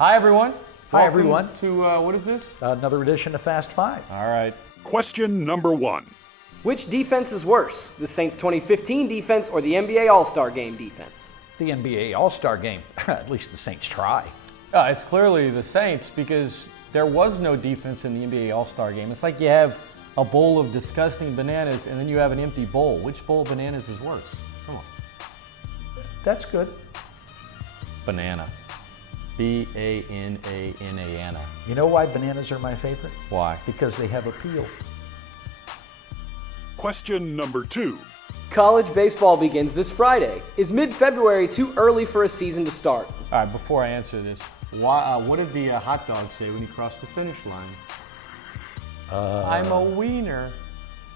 Hi, everyone. Hi, everyone. To, what is this? Another edition of Fast Five. All right. Question number 1. Which defense is worse, the Saints 2015 defense or the NBA All-Star Game defense? The NBA All-Star Game. At least the Saints try. It's clearly the Saints because there was no defense in the NBA All-Star Game. It's like you have a bowl of disgusting bananas and then you have an empty bowl. Which bowl of bananas is worse? Come on. That's good. Banana. B-A-N-A-N-A-N-A. You know why bananas are my favorite? Why? Because they have a peel. Question number 2. College baseball begins this Friday. Is mid-February too early for a season to start? All right, before I answer this, what did the hot dog say when he crossed the finish line? I'm a wiener.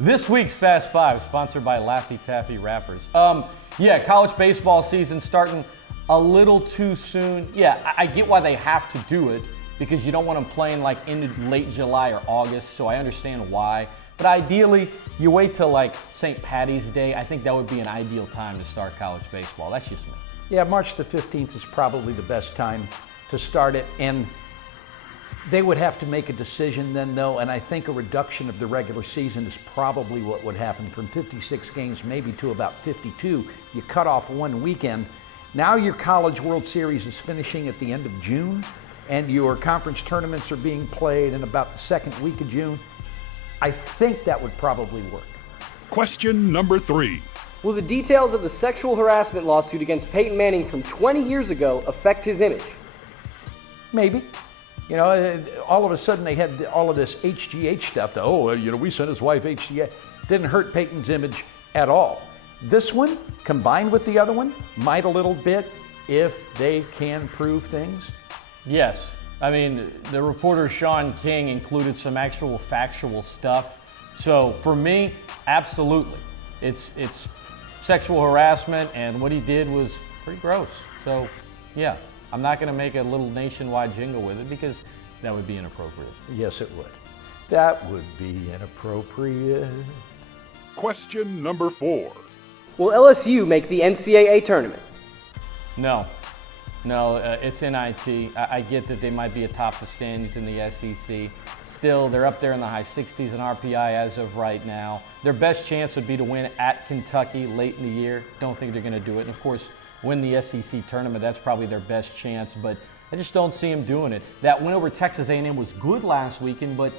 This week's Fast Five, sponsored by Laffy Taffy Rappers. Yeah, college baseball season starting a little too soon. Yeah, I get why they have to do it because you don't want them playing like into late July or August, so I understand why. But ideally, you wait till like St. Patty's Day. I think that would be an ideal time to start college baseball. That's just me. Yeah, March the 15th is probably the best time to start it, and they would have to make a decision then, though, and I think a reduction of the regular season is probably what would happen from 56 games maybe to about 52. You cut off one weekend. Now your College World Series is finishing at the end of June, and your conference tournaments are being played in about the second week of June. I think that would probably work. Question number 3. Will the details of the sexual harassment lawsuit against Peyton Manning from 20 years ago affect his image? Maybe. You know, all of a sudden they had all of this HGH stuff. We sent his wife HGH. Didn't hurt Peyton's image at all. This one, combined with the other one, might a little bit if they can prove things. Yes. I mean, the reporter Sean King included some actual factual stuff. So for me, absolutely. It's sexual harassment, and what he did was pretty gross. So yeah, I'm not going to make a little nationwide jingle with it because that would be inappropriate. Yes, it would. That would be inappropriate. Question number 4. Will LSU make the NCAA tournament? No, it's NIT. I get that they might be atop the standings in the SEC. Still, they're up there in the high 60s in RPI as of right now. Their best chance would be to win at Kentucky late in the year. Don't think they're going to do it. And of course, win the SEC tournament, that's probably their best chance, but I just don't see them doing it. That win over Texas A&M was good last weekend, but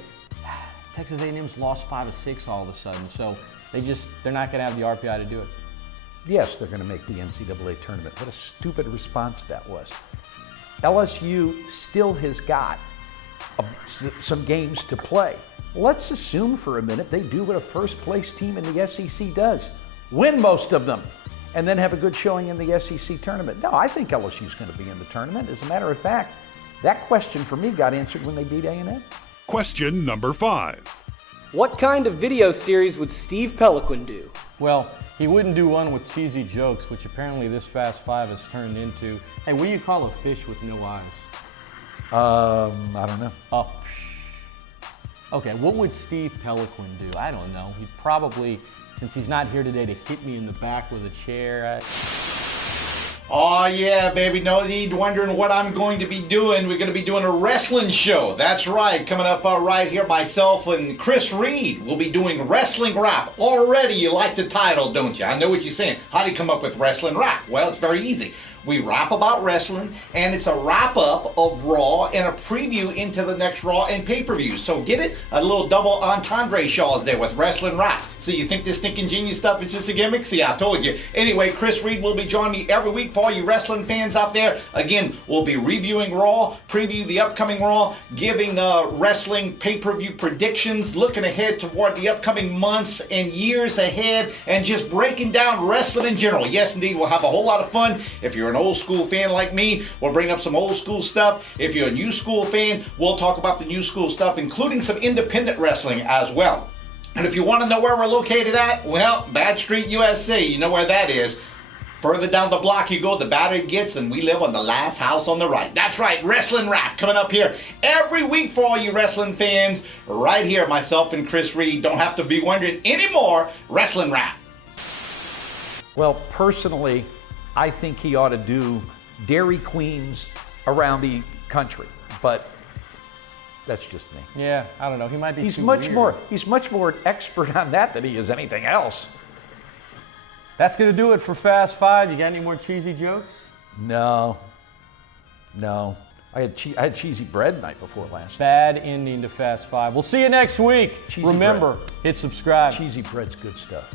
Texas A&M's lost 5 of 6 all of a sudden, so they're not going to have the RPI to do it. Yes, they're going to make the NCAA tournament. What a stupid response that was. LSU still has got some games to play. Let's assume for a minute they do what a first-place team in the SEC does. Win most of them, and then have a good showing in the SEC tournament. No, I think LSU's going to be in the tournament. As a matter of fact, that question for me got answered when they beat A&M. Question number 5. What kind of video series would Steve Peliquin do? Well, he wouldn't do one with cheesy jokes, which apparently this Fast Five has turned into. Hey, what do you call a fish with no eyes? I don't know. Oh. Okay, what would Steve Peliquin do? I don't know. He'd probably, since he's not here today, to hit me in the back with a chair. Oh yeah, baby, no need wondering what I'm going to be doing. We're going to be doing a wrestling show. That's right, coming up right here, myself and Chris Reed will be doing wrestling rap. Already you like the title, don't you? I know what you're saying. How do you come up with wrestling rap? Well, it's very easy. We rap about wrestling, and it's a wrap-up of Raw and a preview into the next Raw and pay-per-view. So get it? A little double entendre Shaw's there with wrestling rap. So you think this stinking genius stuff is just a gimmick? See, I told you. Anyway, Chris Reed will be joining me every week for all you wrestling fans out there. Again, we'll be reviewing Raw, preview the upcoming Raw, giving wrestling pay-per-view predictions, looking ahead toward the upcoming months and years ahead, and just breaking down wrestling in general. Yes, indeed, we'll have a whole lot of fun. If you're an old school fan like me, we'll bring up some old school stuff. If you're a new school fan, we'll talk about the new school stuff, including some independent wrestling as well. And if you want to know where we're located at, well, Bad Street, USA, you know where that is. Further down the block you go, the battery gets, and we live on the last house on the right. That's right, Wrestling Rap coming up here every week for all you wrestling fans. Right here, myself and Chris Reed. Don't have to be wondering anymore. Wrestling Rap. Well, personally, I think he ought to do Dairy Queens around the country, but that's just me. Yeah, I don't know. He might be He's too much weird. more. He's much more expert on that than he is anything else. That's going to do it for Fast Five. You got any more cheesy jokes? No. I had cheesy bread night before last. Bad ending to Fast Five. We'll see you next week. Cheesy Remember, bread. hit subscribe. Cheesy bread's good stuff.